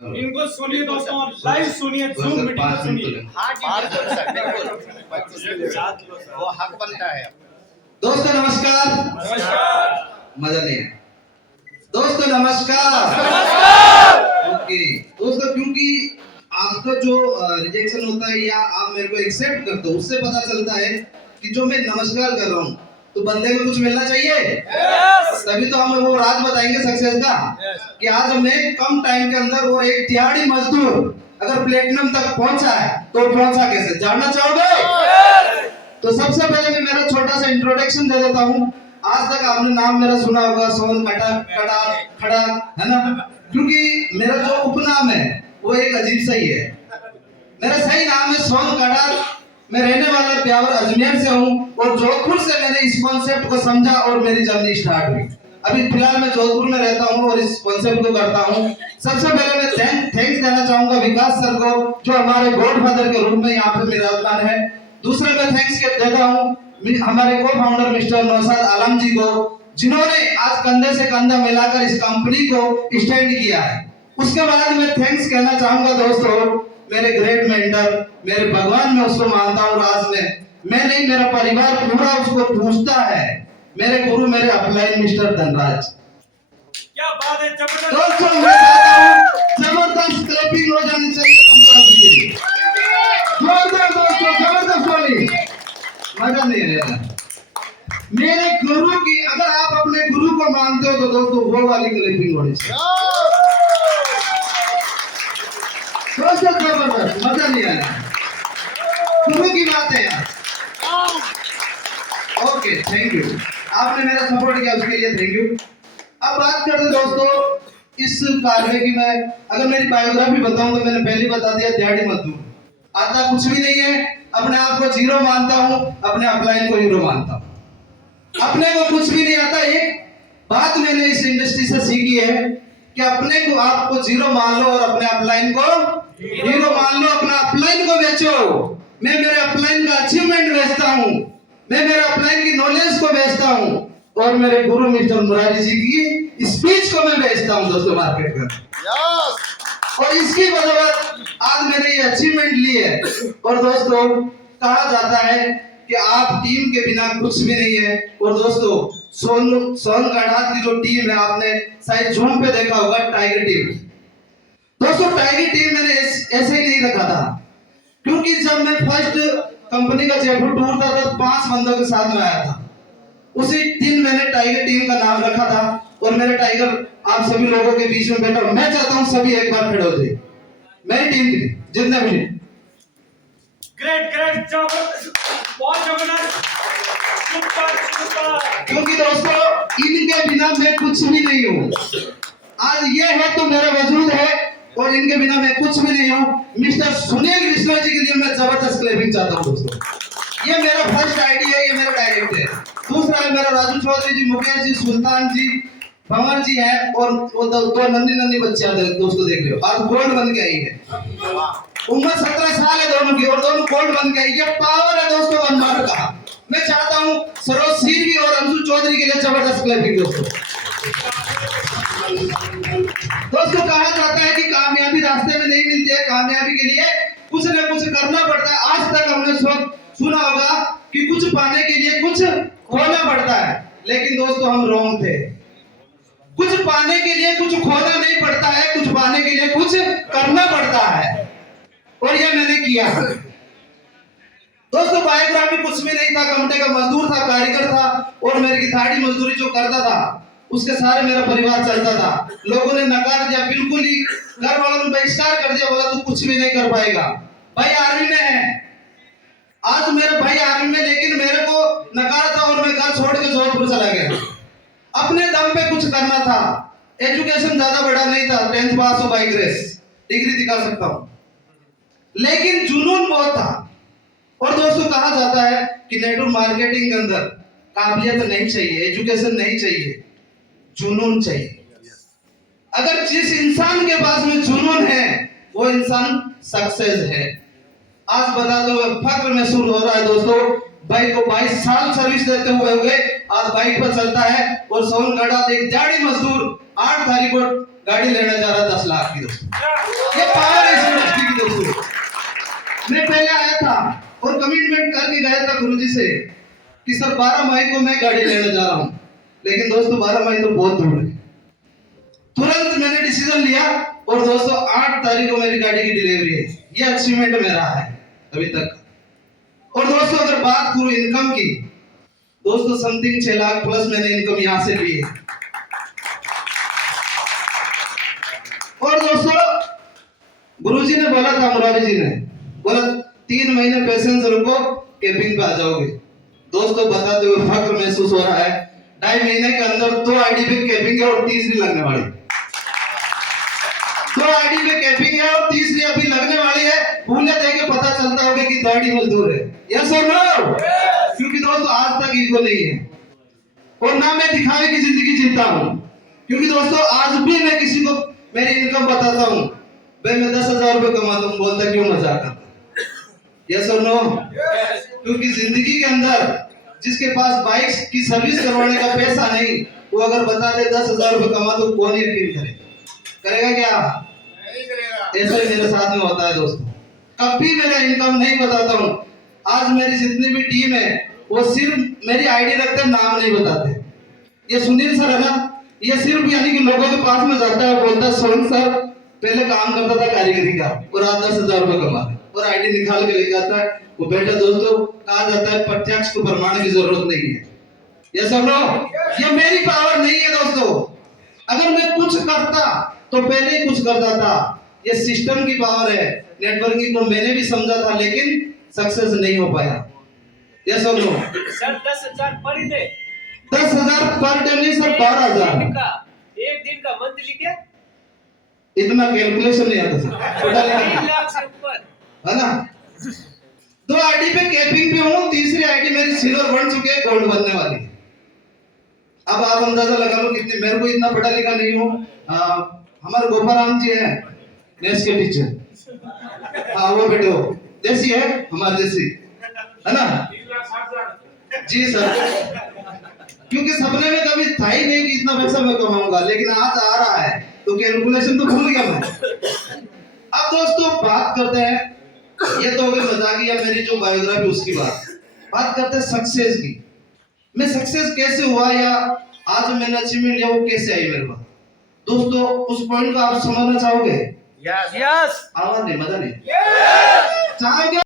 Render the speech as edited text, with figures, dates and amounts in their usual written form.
इनको सुनिए दोस्तों और लाइव सुनिए, जूम मीटिंग में सुनिए। हाँ बिल्कुल सर, बिल्कुल वो हक बनता है। दोस्तों नमस्कार। मजा नहीं है दोस्तों, नमस्कार। ओके दोस्तों, क्योंकि आपका जो रिजेक्शन होता है या आप मेरे को एक्सेप्ट करते हो, उससे पता चलता है कि जो मैं नमस्कार कर रहा हूँ तो बंदे में कुछ मिलना चाहिए। तभी तो हम वो राज बताएंगे सक्सेस का कि आज हमें कम टाइम के अंदर वो एक दिहाड़ी मजदूर अगर प्लेटिनम तक पहुंचा है तो पहुंचा कैसे, जानना चाहोगे? तो सबसे पहले मैं मेरा छोटा सा इंट्रोडक्शन दे देता हूँ। आज तक आपने नाम मेरा सुना होगा, सोन कटा कटा खड़ा, है ना? क्योंकि मेरा जो उपनाम है वो एक अजीब सा ही है। मेरा सही नाम है सोन कड़ा। मैं रहने वाला ब्यावर अजमेर से हूँ और जोधपुर से मैंने इस कॉन्सेप्ट को समझा और मेरी जर्नी स्टार्ट हुई। अभी फिलहाल मैं जोधपुर में रहता हूँ और इस कॉन्सेप्ट को करता हूँ। सबसे पहले मैं थैंक्स देना चाहूंगा विकास सर को, जो हमारे गॉडफादर के रूप में यहाँ पे विराजमान है। दूसरा मैं थैंक्स देता हूँ हमारे को फाउंडर मिस्टर नौशाद आलम जी को, जिन्होंने आज कंधे से कंधा मिलाकर इस कंपनी को स्टैंड किया है। उसके बाद मैं थैंक्स कहना चाहूंगा दोस्तों मेरे ग्रेट मेंटर, मेरे भगवान में उसको मानता हूँ। आज मैं नहीं, मेरा परिवार पूरा उसको पूछता है। मेरे गुरु मेरे अपलाइन मिस्टर धनराज। क्या बात है, जबरदस्त दोस्तों मैं चाहता हूँ जबरदस्त क्लैपिंग हो जानी चाहिए धनराज जी के लिए। जोरदार दोस्तों, जबरदस्त वाली, मजा नहीं आएगा। मेरे गुरु की, अगर आप अपने गुरु को मानते हो तो दोस्तों वो वाली क्लैपिंग होनी चाहिए। दोस्तों जबरदस्त, मजा नहीं आया, गुरु की बात है यार। ओके थैंक यू, आपने मेरा सपोर्ट किया उसके लिए थैंक यू। अब बात करते दोस्तों इस कार्य की। मैं अगर मेरी बायोग्राफी बताऊं तो मैंने पहले बता दिया, दिहाड़ी मजदूर, आता कुछ भी नहीं है। अपने आप को जीरो मानता हूं, अपने अपलाइन को हीरो मानता हूं। अपने को कुछ भी नहीं आता। एक बात मैंने इस इंडस्ट्री से सीखी है कि अपने को आपको जीरो मान लो और अपने अपलाइन को हीरो मान लो। अपना अपलाइन को बेचो। मैं मेरे अपलाइन का अचीवमेंट बेचता हूं, मैं मेरे अपलाइन की नॉलेज को बेचता हूं और मेरे गुरु मिस्टर मुरारी जी की स्पीच को मैं बेचता हूं दोस्तों मार्केट में। और इसकी बदौलत आज मैंने ये अचीवमेंट ली है। और दोस्तों कहा जाता है कि आप टीम के बिना कुछ भी नहीं है। और दोस्तों सोन गढ़ात की जो टीम है, आपने शायद जूम पे देखा होगा, टाइगर टीम। दोस्तों टाइगर टीम मैंने ऐसे ही नहीं रखा था, क्योंकि जब मैं फर्स्ट कंपनी का जयपुर टूर था तो 5 बंदों के साथ में आया था। उसी दिन मैंने टाइगर टीम का नाम रखा था। और मेरे टाइगर आप सभी लोगों के बीच में बैठा, मैं चाहता हूं सभी एक बार खड़े हो जाइए मेरी टीम के लिए, जितने भी। ग्रेट ग्रेट, जबरदस्त, बहुत जबरदस्त, सुपर। क्योंकि दोस्तों इनके बिना मैं कुछ भी नहीं हूँ। आज ये है तो मेरा वजूद है और इनके बिना मैं कुछ भी नहीं हूँ। मिस्टर सुनील विष्णु जी के लिए मैं जबरदस्त क्लैपिंग चाहता हूँ दोस्तों। ये मेरा फर्स्ट आइडिया है, ये मेरा डायरेक्ट है। दूसरा है मेरा राजू चौधरी जी, मुकेश जी, सुल्तान जी, भंवर जी है और वो दो नन्ही बच्चियां दोस्तों देख लो, आज गोल्ड बन के आई है। उम्र 17 साल है दोनों की और दोनों गोल्ड बन के आई। ये पावर है दोस्तों बनवार का। मैं चाहता हूँ सरोज सिरवी और अंशु चौधरी के लिए जबरदस्त क्लैपिंग दोस्तों। दोस्तों कहा जाता है कि कामयाबी रास्ते में नहीं मिलती है, कामयाबी के लिए कुछ न कुछ करना पड़ता है। आज तक हमने सुना होगा कि कुछ पाने के लिए कुछ खोना पड़ता है, लेकिन दोस्तों हम रॉन्ग थे। कुछ पाने के लिए कुछ खोना नहीं पड़ता है, कुछ पाने के लिए कुछ करना पड़ता है और ये मैंने किया। दोस्तों बायोग्राफी कुछ भी नहीं था, कंपनी का मजदूर था, कारीगर था और मेरी दिहाड़ी मजदूरी जो करता था उसके सारे मेरा परिवार चलता था। लोगों ने नकार दिया, बिल्कुल ही घर वालों ने बहिष्कार कर दिया, बोला तू कुछ भी नहीं कर पाएगा। भाई आर्मी में है, आज मेरा भाई आर्मी में, लेकिन मेरे को नकार था और मैं घर छोड़ के जोधपुर चला गया। अपने दम पे कुछ करना था। एजुकेशन ज्यादा बड़ा नहीं था, 10th पास हो बाय ग्रेस, डिग्री दिखा सकता हूं, लेकिन जुनून बहुत था। और दोस्तों कहा जाता है कि नेटवर्क मार्केटिंग के अंदर काबिलियत नहीं चाहिए, एजुकेशन नहीं चाहिए, जुनून चाहिए। अगर जिस इंसान के पास में जुनून है वो इंसान सक्सेस है। आज बता दो फख्र महसूस हो रहा है दोस्तों, भाई को 22 साल सर्विस देते हुए आज बाइक पर चलता है और सोनगढ़ एक दिहाड़ी मजदूर 8 तारीख को गाड़ी लेने जा रहा 10 लाख की दोस्तों। ये पावर है इस इंडस्ट्री की दोस्तों। मैं पहले आया था और कमिटमेंट करके गया था गुरुजी से कि सर 12 मई को मैं गाड़ी लेने जा रहा हूँ, लेकिन दोस्तों 12 मई तो बहुत दूर है। तुरंत मैंने डिसीजन लिया और दोस्तों 8 तारीख को मेरी गाड़ी की डिलीवरी है। ये अचीवमेंट मेरा है अभी तक। और दोस्तों अगर बात करूं इनकम की, दोस्तों समथिंग 6 लाख प्लस मैंने इनकम यहाँ से ली है। और दोस्तों गुरुजी ने बोला था, मुरारी जी ने बोला 3 महीने पेशेंस रखो, कैपिंग पे आ जाओगे। दोस्तों बताते हुए फख्र महसूस हो रहा है, 2.5 महीने के अंदर 2 आईडी पे कैपिंग है और तीसरी लगने वाली। 2 आईडी पे कैपिंग है और तीसरी अभी लगने वाली है। भूले देखे पता चलता होगा कि दाढ़ी मजदूर है। यस और नो? क्योंकि दोस्तों आज तक ईगो नहीं है और ना मैं दिखावे की जिंदगी जीता हूँ। क्योंकि दोस्तों आज भी मैं किसी को मेरी इनकम बताता हूँ, भाई मैं 10,000 रुपए कमाता हूँ, बोलता क्यों मजाक करता? यस और नो? क्योंकि जिंदगी के अंदर जिसके पास बाइक की सर्विस करवाने का पैसा नहीं, वो अगर बता दे 10,000 रुपए कमा तो कौन यकीन करेगा क्या? नहीं करेगा। ऐसा ही मेरे साथ में होता है दोस्तों। कभी मेरा इनकम नहीं बताता हूँ। आज मेरी जितनी भी टीम है वो सिर्फ मेरी आईडी रखते, नाम नहीं बताते। ये सुनील सर है ना, ये सिर्फ यानी कि लोगों के पास में जाता है, बोलता है सोहन सर पहले काम करता था कारीगरी का और आज 10,000 रुपए कमाता है और आईडी निकाल के ले जाता है। वो बेटा दोस्तों कहा जाता है प्रत्यक्ष को प्रमाण की जरूरत नहीं है। ये सब लोग, ये मेरी पावर नहीं है दोस्तों। अगर मैं कुछ करता तो पहले ही कुछ करता था। ये सिस्टम की पावर है। नेटवर्किंग को मैंने भी समझा था लेकिन सक्सेस नहीं हो पाया। ये सब लोग sir 10,000 per day, 10,000 per day नहीं सर, 12,000 एक दिन का मंथली क्या? इतना कैलकुलेशन नहीं आता सर, छोटा 3 लाख से ऊपर है ना। 2 आईडी पे कैपिंग पे हूँ, तीसरी आईडी मेरी सिल्वर बन चुकी है, गोल्ड बनने वाली है। अब आप अंदाजा लगा लो कितने, मेरे को इतना पढ़ा लिखा नहीं हूँ। हमारे गोपाराम जी है नेस के टीचर, हाँ वो बेटे हो जैसी है हमारे जैसी है ना। जी सर, क्योंकि सपने में कभी था ही नहीं कि इतना पैसा मैं कमाऊंगा, लेकिन आज आ रहा है तो कैलकुलेशन तो भूल गया मैं। अब दोस्तों बात करते हैं, ये तो हो गई मजाकिया मेरी जो बायोग्राफी उसकी बात करते हैं सक्सेस की। मैं सक्सेस कैसे हुआ या आज मैंने अचीवमेंट या वो कैसे आई मेरे पास। दोस्तों उस पॉइंट को आप समझना चाहोगे? यस। यस आवाज नहीं, मजा नहीं यस चाहोगे?